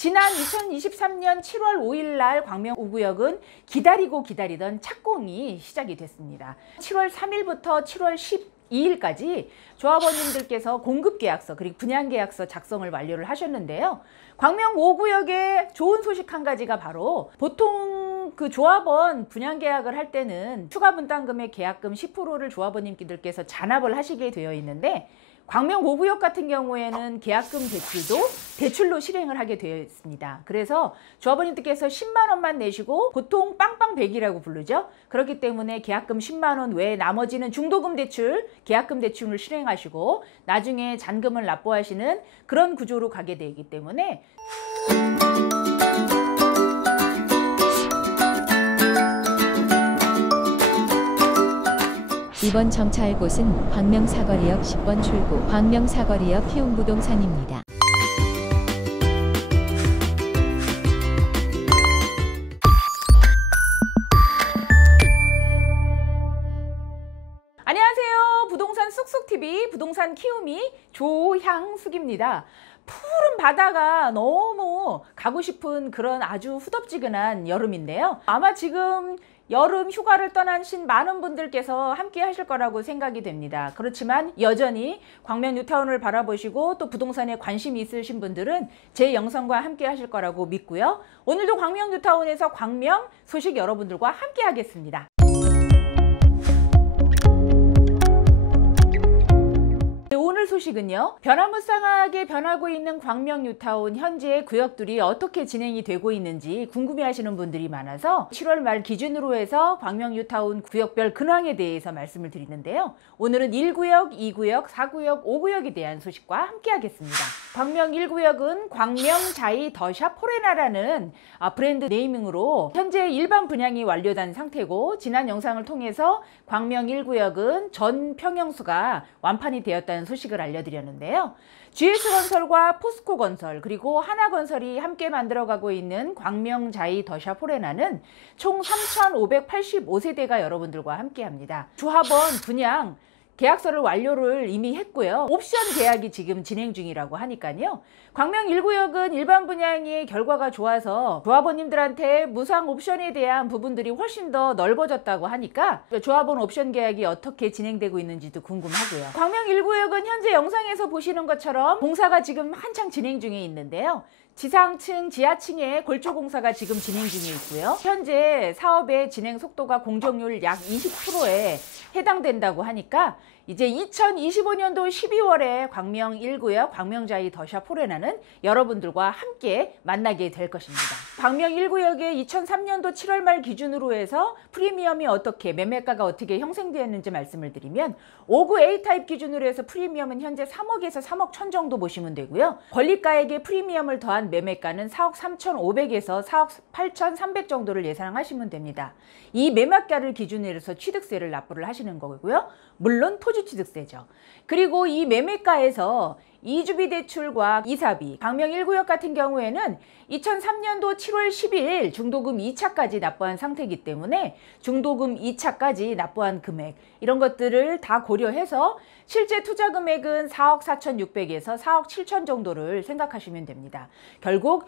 지난 2023년 7월 5일 날 광명 5구역은 기다리고 기다리던 착공이 시작이 됐습니다. 7월 3일부터 7월 12일까지 조합원님들께서 공급계약서 그리고 분양계약서 작성을 완료를 하셨는데요. 광명 5구역의 좋은 소식 한 가지가 바로 보통 그 조합원 분양계약을 할 때는 추가 분담금의 계약금 10%를 조합원님들께서 잔압을 하시게 되어 있는데 광명 5구역 같은 경우에는 계약금 대출도 대출로 실행을 하게 되어 있습니다. 그래서 조합원님들께서 10만 원만 내시고 보통 빵빵 100이라고 부르죠. 그렇기 때문에 계약금 10만 원 외에 나머지는 중도금 대출, 계약금 대출을 실행하시고 나중에 잔금을 납부하시는 그런 구조로 가게 되기 때문에 이번 정차할 곳은 광명사거리역 10번 출구, 광명사거리역 희웅부동산입니다. 안녕하세요. 부동산 쑥쑥TV 부동산 키우미 조향숙입니다. 푸른 바다가 너무 가고 싶은 그런 아주 후덥지근한 여름인데요. 아마 지금 여름 휴가를 떠나신 많은 분들께서 함께 하실 거라고 생각이 됩니다. 그렇지만 여전히 광명 뉴타운을 바라보시고 또 부동산에 관심이 있으신 분들은 제 영상과 함께 하실 거라고 믿고요. 오늘도 광명 뉴타운에서 광명 소식 여러분들과 함께 하겠습니다. 오늘 소식은요. 변화무쌍하게 변하고 있는 광명 뉴타운 현재 구역들이 어떻게 진행이 되고 있는지 궁금해하시는 분들이 많아서 7월 말 기준으로 해서 광명 뉴타운 구역별 근황에 대해서 말씀을 드리는데요. 오늘은 1구역, 2구역, 4구역, 5구역에 대한 소식과 함께 하겠습니다. 광명 1구역은 광명자이 더샵 포레나라는 브랜드 네이밍으로 현재 일반 분양이 완료된 상태고 지난 영상을 통해서 광명 1구역은 전 평형수가 완판이 되었다는 소식을 알려드렸는데요. GS건설과 포스코건설 그리고 하나건설이 함께 만들어가고 있는 광명자이 더샵 포레나는 총 3,585세대가 여러분들과 함께합니다. 조합원 분양 계약서를 완료를 이미 했고요. 옵션 계약이 지금 진행 중이라고 하니까요. 광명 1구역은 일반 분양의 결과가 좋아서 조합원님들한테 무상 옵션에 대한 부분들이 훨씬 더 넓어졌다고 하니까 조합원 옵션 계약이 어떻게 진행되고 있는지도 궁금하고요. 광명 1구역은 현재 영상에서 보시는 것처럼 공사가 지금 한창 진행 중에 있는데요. 지상층, 지하층의 골조 공사가 지금 진행 중에 있고요. 현재 사업의 진행 속도가 공정률 약 20%에 해당된다고 하니까 이제 2025년도 12월에 광명 1구역 광명자이 더샵 포레나는 여러분들과 함께 만나게 될 것입니다. 광명 1구역의 2003년도 7월 말 기준으로 해서 프리미엄이 어떻게 매매가가 어떻게 형성되었는지 말씀을 드리면 5구 A타입 기준으로 해서 프리미엄은 현재 3억에서 3억 1천 정도 보시면 되고요. 권리가액의 프리미엄을 더한 매매가는 4억 3,500에서 4억 8,300 정도를 예상하시면 됩니다. 이 매매가를 기준으로 해서 취득세를 납부를 하시는 거고요. 물론 토지 취득세죠. 그리고 이 매매가에서 이주비 대출과 이사비, 광명 1구역 같은 경우에는 2003년도 7월 10일 중도금 2차까지 납부한 상태이기 때문에 중도금 2차까지 납부한 금액 이런 것들을 다 고려해서 실제 투자 금액은 4억 4,600에서 4억 7천 정도를 생각하시면 됩니다. 결국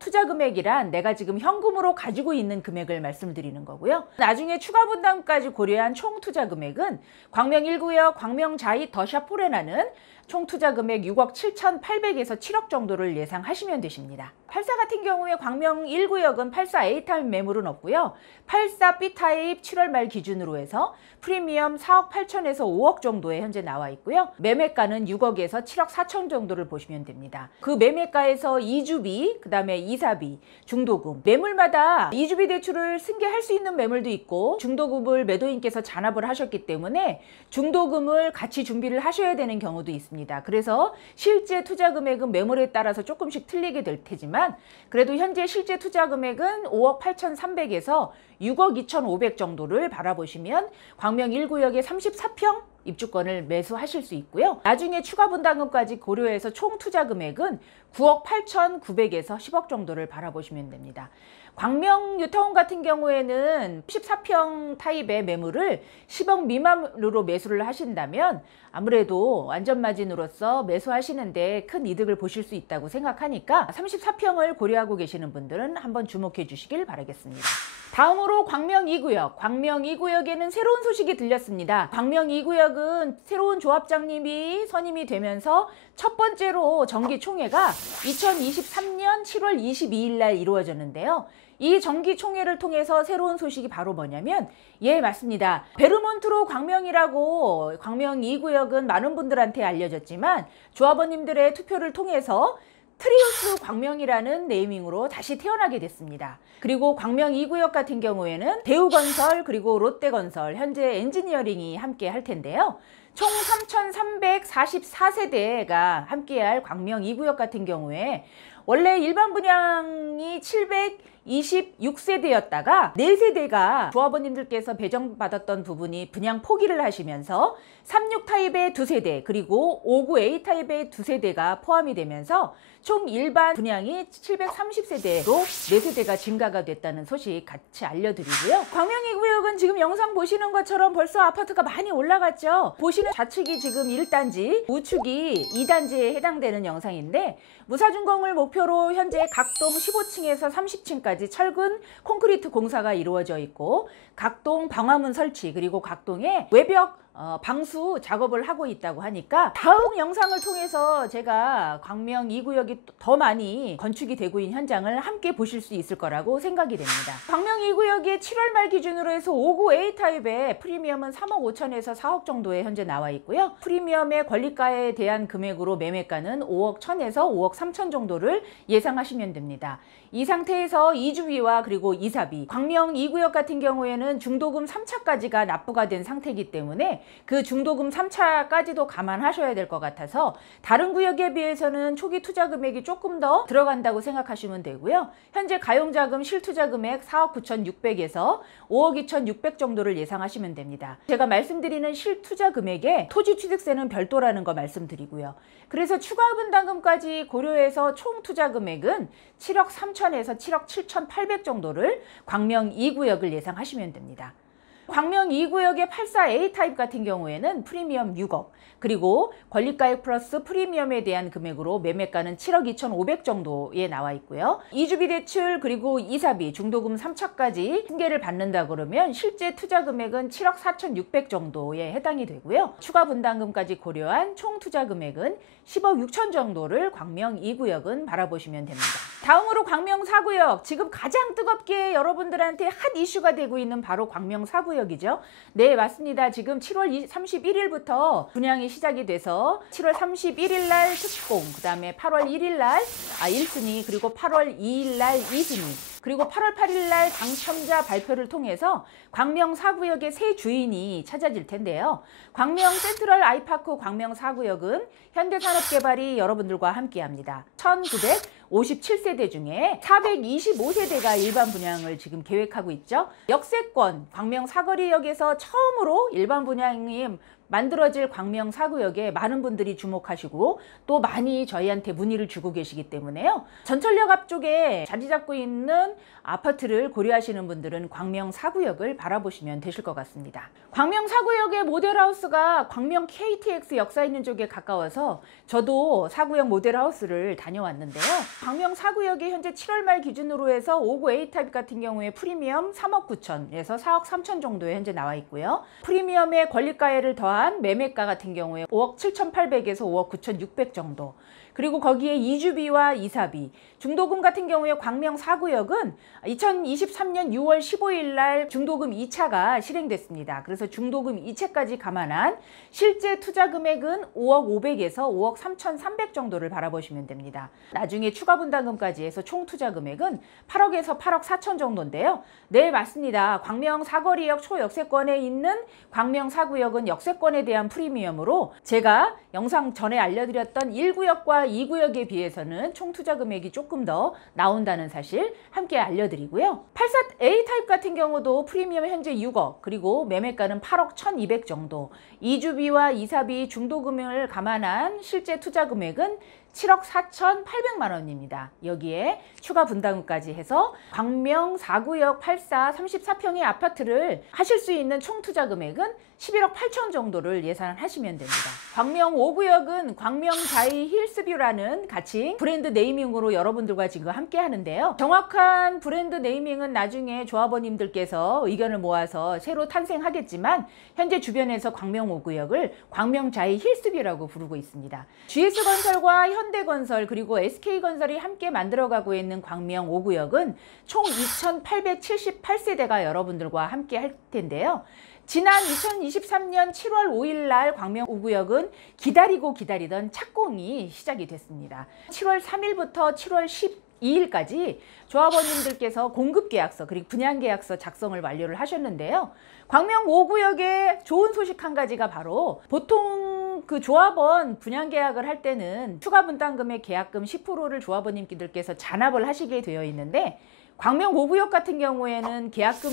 투자 금액이란 내가 지금 현금으로 가지고 있는 금액을 말씀드리는 거고요. 나중에 추가 분담까지 고려한 총 투자 금액은 광명 1구역 광명자이 더샵 포레나는 총 투자 금액 6억 7,800에서 7억 정도를 예상하시면 되십니다. 84 같은 경우에 광명 1구역은 84 A타입 매물은 없고요. 84 B타입 7월 말 기준으로 해서 프리미엄 4억 8천에서 5억 정도에 현재 나와 있고요. 매매가는 6억에서 7억 4천 정도를 보시면 됩니다. 그 매매가에서 이주비, 그 다음에 이사비, 중도금 매물마다 이주비 대출을 승계할 수 있는 매물도 있고 중도금을 매도인께서 잔압을 하셨기 때문에 중도금을 같이 준비를 하셔야 되는 경우도 있습니다. 그래서 실제 투자 금액은 매물에 따라서 조금씩 틀리게 될 테지만 그래도 현재 실제 투자 금액은 5억 8,300에서 6억 2,500 정도를 바라보시면 광명 1구역의 34평 입주권을 매수하실 수 있고요. 나중에 추가 분담금까지 고려해서 총 투자 금액은 9억 8,900에서 10억 정도를 바라보시면 됩니다. 광명 뉴타운 같은 경우에는 14평 타입의 매물을 10억 미만으로 매수를 하신다면 아무래도 안전마진으로서 매수하시는데 큰 이득을 보실 수 있다고 생각하니까 34평을 고려하고 계시는 분들은 한번 주목해 주시길 바라겠습니다. 다음으로 광명 2구역. 광명 2구역에는 새로운 소식이 들렸습니다. 광명 2구역은 새로운 조합장님이 선임이 되면서 첫 번째로 정기총회가 2023년 7월 22일 날 이루어졌는데요. 이 정기총회를 통해서 새로운 소식이 바로 뭐냐면 맞습니다. 베르몬트로 광명이라고 광명 2구역은 많은 분들한테 알려졌지만 조합원님들의 투표를 통해서 트리우스 광명이라는 네이밍으로 다시 태어나게 됐습니다. 그리고 광명 2구역 같은 경우에는 대우건설 그리고 롯데건설 현재 엔지니어링이 함께 할 텐데요. 총 3,344세대가 함께할 광명 2구역 같은 경우에 원래 일반 분양이 726세대였다가 4세대가 조합원님들께서 배정받았던 부분이 분양 포기를 하시면서 36 타입의 2세대 그리고 59 A 타입의 2세대가 포함이 되면서 총 일반 분양이 730세대로 4세대가 증가가 됐다는 소식 같이 알려드리고요. 광명 2구역은 지금 영상 보시는 것처럼 벌써 아파트가 많이 올라갔죠. 보시는 좌측이 지금 1단지, 우측이 2단지에 해당되는 영상인데 무사준공을 목표로 현재 각동 15층에서 30층까지 철근 콘크리트 공사가 이루어져 있고 각동 방화문 설치 그리고 각동에 외벽 방수 작업을 하고 있다고 하니까 다음 영상을 통해서 제가 광명 2구역이 더 많이 건축이 되고 있는 현장을 함께 보실 수 있을 거라고 생각이 됩니다. 광명 2구역이 7월 말 기준으로 해서 59 A 타입의 프리미엄은 3억 5천에서 4억 정도에 현재 나와 있고요. 프리미엄의 권리가에 대한 금액으로 매매가는 5억 1천에서 5억 3천 정도를 예상하시면 됩니다. 이 상태에서 이주비와 그리고 이사비, 광명 2구역 같은 경우에는 중도금 3차까지가 납부가 된 상태이기 때문에 그 중도금 3차까지도 감안하셔야 될 것 같아서 다른 구역에 비해서는 초기 투자 금액이 조금 더 들어간다고 생각하시면 되고요. 현재 가용자금 실투자 금액 4억 9,600에서 5억 2,600 정도를 예상하시면 됩니다. 제가 말씀드리는 실투자 금액에 토지 취득세는 별도라는 거 말씀드리고요. 그래서 추가 분담금까지 고려해서 총 투자 금액은 7억 3천에서 7억 7,800 정도를 광명 2구역을 예상하시면 됩니다. 광명 2구역의 84A 타입 같은 경우에는 프리미엄 6억 그리고 권리가액 플러스 프리미엄에 대한 금액으로 매매가는 7억 2,500 정도에 나와 있고요. 이주비 대출 그리고 이사비 중도금 3차까지 승계를 받는다 그러면 실제 투자 금액은 7억 4,600 정도에 해당이 되고요. 추가 분담금까지 고려한 총 투자 금액은 10억 6천 정도를 광명 2구역은 바라보시면 됩니다. 다음으로 광명 4구역, 지금 가장 뜨겁게 여러분들한테 핫 이슈가 되고 있는 바로 광명 4구역이죠. 네, 맞습니다. 지금 7월 31일부터 분양이 시작이 돼서 7월 31일 날 특공, 그 다음에 8월 1일 날 1순위, 그리고 8월 2일 날 2순위, 그리고 8월 8일 날 당첨자 발표를 통해서 광명 4구역의 새 주인이 찾아질 텐데요. 광명 센트럴 아이파크 광명 4구역은 현대산업개발이 여러분들과 함께합니다. 1957세대 중에 425세대가 일반 분양을 지금 계획하고 있죠. 역세권 광명 사거리역에서 처음으로 일반 분양이 만들어질 광명 4구역에 많은 분들이 주목하시고 또 많이 저희한테 문의를 주고 계시기 때문에요. 전철역 앞쪽에 자리 잡고 있는 아파트를 고려하시는 분들은 광명 4구역을 바라보시면 되실 것 같습니다. 광명 4구역의 모델하우스가 광명 KTX 역사 있는 쪽에 가까워서 저도 4구역 모델하우스를 다녀왔는데요. 광명 4구역이 현재 7월 말 기준으로 해서 59 A타입 같은 경우에 프리미엄 3억 9천에서 4억 3천 정도에 현재 나와 있고요. 프리미엄의 권리가액을 더한 매매가 같은 경우에 5억 7,800에서 5억 9,600 정도, 그리고 거기에 이주비와 이사비, 중도금 같은 경우에 광명 4구역은 2023년 6월 15일 날 중도금 2차가 실행됐습니다. 그래서 중도금 2차까지 감안한 실제 투자 금액은 5억 500에서 5억 3,300 정도를 바라보시면 됩니다. 나중에 추가 분담금까지 해서 총 투자 금액은 8억에서 8억 4천 정도인데요. 네, 맞습니다. 광명 사거리역 초역세권에 있는 광명 4구역은 역세권에 대한 프리미엄으로 제가 영상 전에 알려드렸던 1구역과 2구역에 비해서는 총 투자 금액이 조금 조금 더 나온다는 사실 함께 알려드리고요. 84A 타입 같은 경우도 프리미엄 현재 6억, 그리고 매매가는 8억 1200 정도, 이주비와 이사비 중도금을 감안한 실제 투자 금액은 7억 4,800만 원입니다. 여기에 추가 분담금까지 해서 광명 4구역 84 34평의 아파트를 하실 수 있는 총 투자 금액은 11억 8천 정도를 예산하시면 됩니다. 광명 5구역은 광명자이 힐스뷰라는 가칭 브랜드 네이밍으로 여러분들과 지금 함께 하는데요. 정확한 브랜드 네이밍은 나중에 조합원님들께서 의견을 모아서 새로 탄생하겠지만 현재 주변에서 광명 5구역을 광명자이 힐스뷰라고 부르고 있습니다. GS건설과 현대건설 그리고 SK건설이 함께 만들어가고 있는 광명 5구역은 총 2,878세대가 여러분들과 함께 할 텐데요. 지난 2023년 7월 5일 날 광명 5구역은 기다리던 착공이 시작이 됐습니다. 7월 3일부터 7월 12일까지 조합원님들께서 공급계약서 그리고 분양계약서 작성을 완료를 하셨는데요. 광명 5구역의 좋은 소식 한 가지가 바로 보통 그 조합원 분양계약을 할 때는 추가 분담금의 계약금 10%를 조합원님들께서 잔압을 하시게 되어 있는데 광명 5구역 같은 경우에는 계약금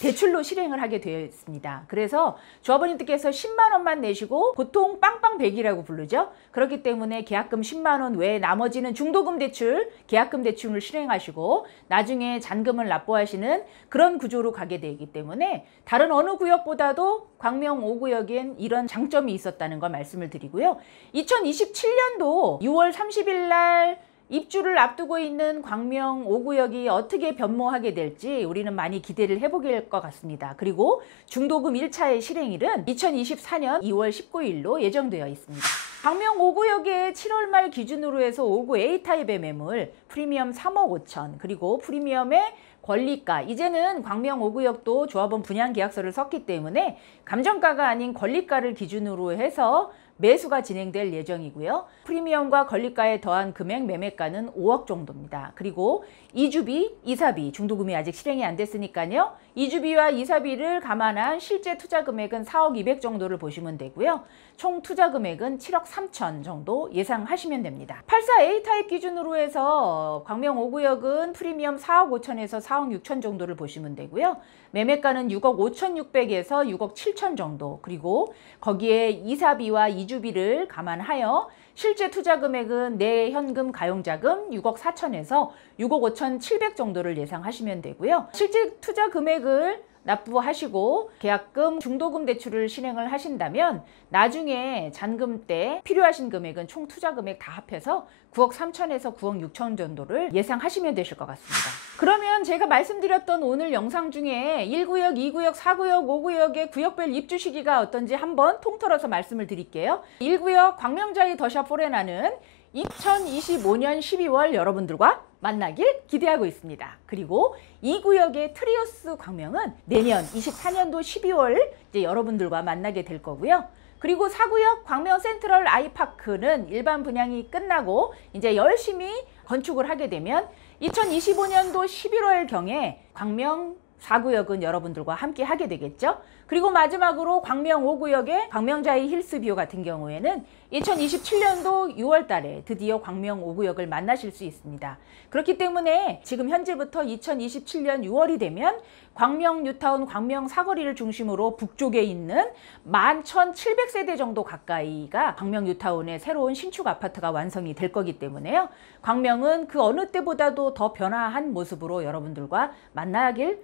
대출로 실행을 하게 되어 있습니다. 그래서 조합원님들께서 10만 원만 내시고 보통 빵빵 100이라고 부르죠. 그렇기 때문에 계약금 10만 원 외에 나머지는 중도금 대출, 계약금 대출을 실행하시고 나중에 잔금을 납부하시는 그런 구조로 가게 되기 때문에 다른 어느 구역보다도 광명 5구역엔 이런 장점이 있었다는 걸 말씀을 드리고요. 2027년도 6월 30일 날 입주를 앞두고 있는 광명 5구역이 어떻게 변모하게 될지 우리는 많이 기대를 해보게 될 것 같습니다. 그리고 중도금 1차의 실행일은 2024년 2월 19일로 예정되어 있습니다. 광명 5구역의 7월 말 기준으로 해서 5구 A타입의 매물 프리미엄 3억 5천, 그리고 프리미엄의 권리가, 이제는 광명 5구역도 조합원 분양계약서를 썼기 때문에 감정가가 아닌 권리가를 기준으로 해서 매수가 진행될 예정이고요. 프리미엄과 권리가에 더한 금액 매매가는 5억 정도입니다. 그리고 이주비, 이사비, 중도금이 아직 실행이 안 됐으니까요. 이주비와 이사비를 감안한 실제 투자 금액은 4억 200 정도를 보시면 되고요. 총 투자 금액은 7억 3천 정도 예상하시면 됩니다. 84A 타입 기준으로 해서 광명 5구역은 프리미엄 4억 5천에서 4억 6천 정도를 보시면 되고요. 매매가는 6억 5,600에서 6억 7천 정도, 그리고 거기에 이사비와 이주비를 감안하여 실제 투자 금액은 내 현금 가용자금 6억 4천에서 6억 5천 7백 정도를 예상하시면 되고요. 실제 투자 금액을 납부하시고 계약금, 중도금 대출을 실행을 하신다면 나중에 잔금 때 필요하신 금액은 총 투자 금액 다 합해서 9억 3천에서 9억 6천 정도를 예상하시면 되실 것 같습니다. 그러면 제가 말씀드렸던 오늘 영상 중에 1구역, 2구역, 4구역, 5구역의 구역별 입주 시기가 어떤지 한번 통틀어서 말씀을 드릴게요. 1구역 광명자이 더샵 포레나는 2025년 12월 여러분들과 만나길 기대하고 있습니다. 그리고 2구역의 트리오스 광명은 내년 24년도 12월 이제 여러분들과 만나게 될 거고요. 그리고 4구역 광명 센트럴 아이파크는 일반 분양이 끝나고 이제 열심히 건축을 하게 되면 2025년도 11월경에 광명 4구역은 여러분들과 함께 하게 되겠죠. 그리고 마지막으로 광명 5구역의 광명자이 힐스뷰 같은 경우에는 2027년도 6월 달에 드디어 광명 5구역을 만나실 수 있습니다. 그렇기 때문에 지금 현재부터 2027년 6월이 되면 광명 뉴타운 광명 사거리를 중심으로 북쪽에 있는 11,700세대 정도 가까이가 광명 뉴타운의 새로운 신축 아파트가 완성이 될 거기 때문에요. 광명은 그 어느 때보다도 더 변화한 모습으로 여러분들과 만나길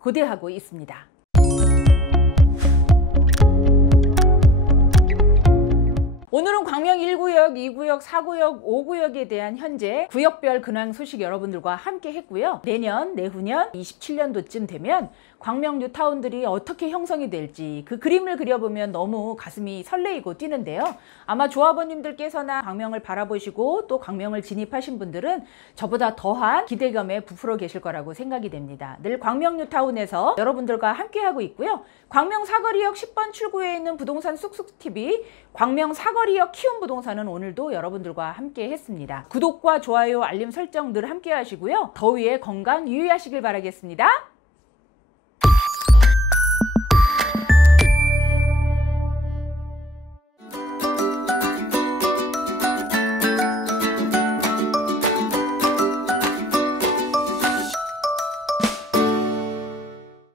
고대하고 있습니다. 오늘은 광명 1구역, 2구역, 4구역, 5구역에 대한 현재 구역별 근황 소식 여러분들과 함께 했고요. 내년, 내후년 27년도쯤 되면 광명 뉴타운들이 어떻게 형성이 될지 그 그림을 그려보면 너무 가슴이 설레이고 뛰는데요. 아마 조합원님들께서나 광명을 바라보시고 또 광명을 진입하신 분들은 저보다 더한 기대감에 부풀어 계실 거라고 생각이 됩니다. 늘 광명 뉴타운에서 여러분들과 함께하고 있고요. 광명 사거리역 10번 출구에 있는 부동산 쑥쑥TV 광명 사거리역 키움부동산은 오늘도 여러분들과 함께 했습니다. 구독과 좋아요, 알림 설정 늘 함께 하시고요. 더위에 건강 유의하시길 바라겠습니다.